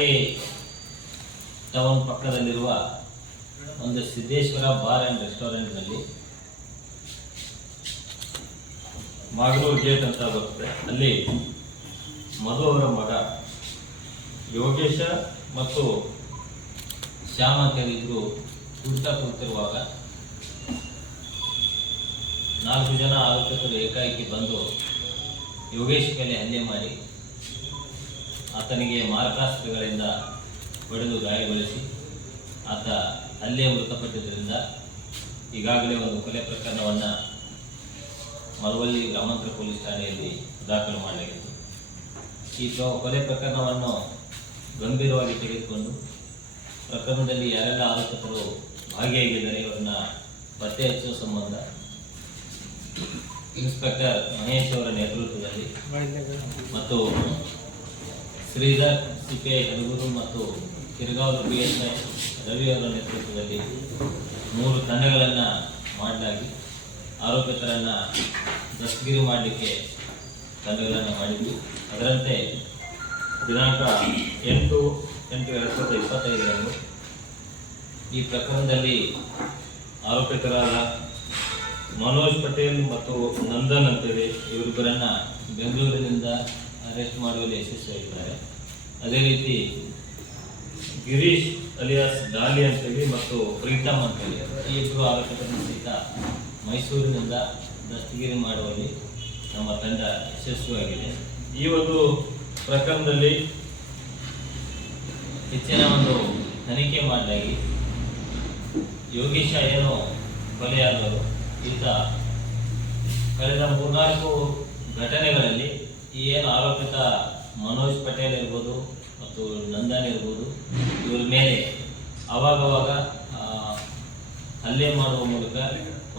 Malavalli town ಪಕ್ಕದಲ್ಲಿರುವ ಒಂದು Siddeshwara bar and ರೆಸ್ಟೋರೆಂಟ್ನಲ್ಲಿ ಮಾಗನೂರು ಗೇಟ್ ಅಂತ ಬರುತ್ತೆ. ಅಲ್ಲಿ ಮಧು ಅವರ ಮಗ ಯೋಗೇಶ ಮತ್ತು ಶ್ಯಾಮ ಅಂತೇಳಿದ್ರು ಕೂತಿರುವಾಗ 4 ಜನ ಆರೋಪಿತರು ಏಕಾಏಕಿ ಬಂದು ಯೋಗೇಶ್ ಮೇಲೆ ಹಲ್ಲೆ ಮಾಡಿ ಆತನಿಗೆ ಮಾರಕಾಸ್ತ್ರಗಳಿಂದ ಹೊಡೆದು ಗಾಯಗೊಳಿಸಿ ಆತ ಅಲ್ಲೇ ಮೃತಪಟ್ಟಿದ್ದರಿಂದ ಈಗಾಗಲೇ ಒಂದು ಕೊಲೆ ಪ್ರಕರಣವನ್ನು ಮಳವಳ್ಳಿ ಗ್ರಾಮಾಂತರ ಪೊಲೀಸ್ ಠಾಣೆಯಲ್ಲಿ ದಾಖಲು ಮಾಡಲಾಗಿತ್ತು. ಈ ಕೊಲೆ ಪ್ರಕರಣವನ್ನು ಗಂಭೀರವಾಗಿ ತೆಗೆದುಕೊಂಡು ಪ್ರಕರಣದಲ್ಲಿ ಯಾರೆಲ್ಲ ಆರೋಪಿತರು ಭಾಗಿಯಾಗಿದ್ದಾರೆ ಇವರನ್ನ ಪತ್ತೆ ಹಚ್ಚುವ ಸಂಬಂಧ ಇನ್ಸ್ಪೆಕ್ಟರ್ ಮಹೇಶ್ ಅವರ ನೇತೃತ್ವದಲ್ಲಿ ಮತ್ತು ಶ್ರೀಧರ್ ಸಿಪಿಐ ಹಡಗೂರು ಮತ್ತು ಕಿರಗಾಂವ್ BSI ರವಿ ಅವರ ನೇತೃತ್ವದಲ್ಲಿ 3 ತಂಡಗಳನ್ನು ಮಾಡಲಾಗಿ ಆರೋಪಿತರನ್ನು ದಸ್ತಗಿರಿ ಮಾಡಲಿಕ್ಕೆ ತಂಡಗಳನ್ನು ಮಾಡಿದ್ವಿ. ಅದರಂತೆ ದಿನಾಂಕ 8/8/2025 ಈ ಪ್ರಕರಣದಲ್ಲಿ ಆರೋಪಿತರಾದ ಮನೋಜ್ ಪಟೇಲ್ ಮತ್ತು ನಂದನ್ ಅಂತೇಳಿ ಇವರಿಬ್ಬರನ್ನ ಬೆಂಗಳೂರಿನಿಂದ ಅರೆಸ್ಟ್ ಮಾಡುವಲ್ಲಿ ಯಶಸ್ವಿಯಾಗಿದ್ದಾರೆ. ಅದೇ ರೀತಿ ಗಿರೀಶ್ ಅಲಿಯಾಸ್ ಡಾಲಿ ಅಂತೇಳಿ ಮತ್ತು ಪ್ರೀತಮ್ ಅಂತೇಳಿ ಈ ಇಬ್ಬರು ಆರೋಪಿತರನ್ನು ಸಹಿತ ಮೈಸೂರಿನಿಂದ ದಸ್ತಗಿರಿ ಮಾಡುವಲ್ಲಿ ನಮ್ಮ ತಂಡ ಯಶಸ್ವಿಯಾಗಿದೆ. ಈ ಒಂದು ಪ್ರಕರಣದಲ್ಲಿ ಹೆಚ್ಚಿನ ಒಂದು ತನಿಖೆ ಮಾಡಲಾಗಿ ಯೋಗೇಶ ಏನು ಕೊಲೆಯಾದವರು ಈತ ಕಳೆದ 3-4 ಘಟನೆಗಳಲ್ಲಿ ಈ ಏನು ಆರೋಪಿತ ಮನೋಜ್ ಪಟೇಲ್ ಇರ್ಬೋದು ಮತ್ತು ನಂದನ್ ಇರ್ಬೋದು ಇವ್ರ ಮೇಲೆ ಅವಾಗವಾಗ ಹಲ್ಲೆ ಮಾಡುವ ಮೂಲಕ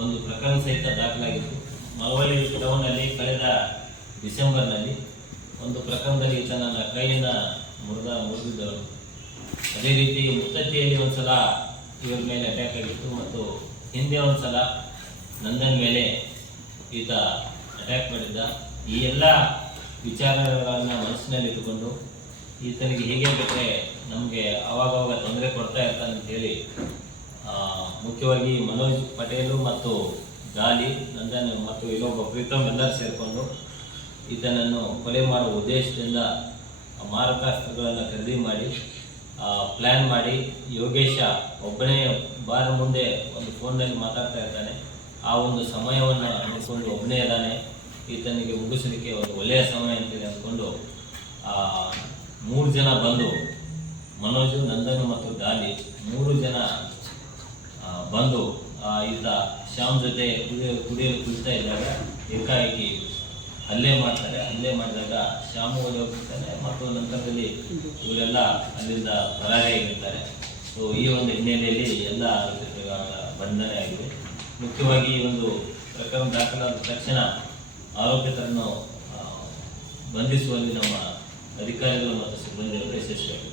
ಒಂದು ಪ್ರಕರಣ ಸಹಿತ ದಾಖಲಾಗಿತ್ತು. ಮಳವಳ್ಳಿ ಟೌನ್ನಲ್ಲಿ ಕಳೆದ ಡಿಸೆಂಬರ್ನಲ್ಲಿ ಒಂದು ಪ್ರಕರಣದಲ್ಲಿ ಈತ ನನ್ನ ಕೈಯನ್ನು ಮುರಿದಿದ್ದರು. ಅದೇ ರೀತಿ ಮುತ್ತತ್ತಿಯಲ್ಲಿ ಒಂದ್ಸಲ ಇವ್ರ ಮೇಲೆ ಅಟ್ಯಾಕ್ ಆಗಿತ್ತು ಮತ್ತು ಹಿಂದೆ ಒಂದ್ಸಲ ನಂದನ್ ಮೇಲೆ ಈತ ಅಟ್ಯಾಕ್ ಮಾಡಿದ್ದ. ಈ ಎಲ್ಲ ವಿಚಾರಗಳನ್ನು ಮನಸ್ಸಿನಲ್ಲಿ ಇಟ್ಟುಕೊಂಡು ಈತನಿಗೆ ಹೀಗೆ ಬಿಟ್ಟರೆ ನಮಗೆ ಅವಾಗವಾಗ ತೊಂದರೆ ಕೊಡ್ತಾ ಇರ್ತಾನೆ ಅಂತೇಳಿ ಮುಖ್ಯವಾಗಿ ಮನೋಜ್ ಪಟೇಲು ಮತ್ತು ಗಾಲಿ ನಂದನ್ ಮತ್ತು ಇನ್ನೊಬ್ಬ ಪ್ರೀತಮ್ ಎಲ್ಲರೂ ಸೇರಿಕೊಂಡು ಈತನನ್ನು ಕೊಲೆ ಮಾಡುವ ಉದ್ದೇಶದಿಂದ ಮಾರಕಾಸ್ತ್ರಗಳನ್ನು ಖರೀದಿ ಮಾಡಿ ಪ್ಲ್ಯಾನ್ ಮಾಡಿ ಯೋಗೇಶ ಒಬ್ಬನೇ ಬಾರ್ ಮುಂದೆ ಒಂದು ಫೋನ್ನಲ್ಲಿ ಮಾತಾಡ್ತಾ ಇರ್ತಾನೆ. ಆ ಒಂದು ಸಮಯವನ್ನು ನೋಡಿಕೊಂಡು ಒಬ್ಬನೇ ಇದ್ದಾನೆ, ಈತನಿಗೆ ಮುಗಿಸಲಿಕ್ಕೆ ಒಂದು ಒಳ್ಳೆಯ ಸಮಯ ಅಂತೇಳಿ ಅಂದ್ಕೊಂಡು 3 ಜನ ಬಂದು ಮನೋಜು ನಂದನ್ ಮತ್ತು ಗಾಲಿ 3 ಜನ ಬಂದು ಈತ ಶ್ಯಾಮ್ ಜೊತೆ ಕುಡಿಯಲು ಕುಳಿತಾ ಇದ್ದಾಗ ಏಕಾಏಕಿ ಹಲ್ಲೆ ಮಾಡ್ತಾರೆ. ಹಲ್ಲೆ ಮಾಡಿದಾಗ ಶ್ಯಾಮು ಹೋಗ್ಬಿಡ್ತಾನೆ ಮತ್ತು ನಂತರದಲ್ಲಿ ಇವರೆಲ್ಲ ಅಲ್ಲಿಂದ ಪರಾರಿಯಾಗಿರ್ತಾರೆ. ಸೊ ಈ ಒಂದು ಹಿನ್ನೆಲೆಯಲ್ಲಿ ಎಲ್ಲ ಆರೋಪಿತರ ಬಂಧನ ಆಗಿದೆ. ಮುಖ್ಯವಾಗಿ ಈ ಒಂದು ಪ್ರಕರಣ ದಾಖಲಾದ ತಕ್ಷಣ ಆರೋಪಿತರನ್ನು ಬಂಧಿಸುವಲ್ಲಿ ನಮ್ಮ ಅಧಿಕಾರಿಗಳು ಮತ್ತು ಸಿಬ್ಬಂದಿಗಳು ಯಶಸ್ವಿಯಾಗಿದೆ.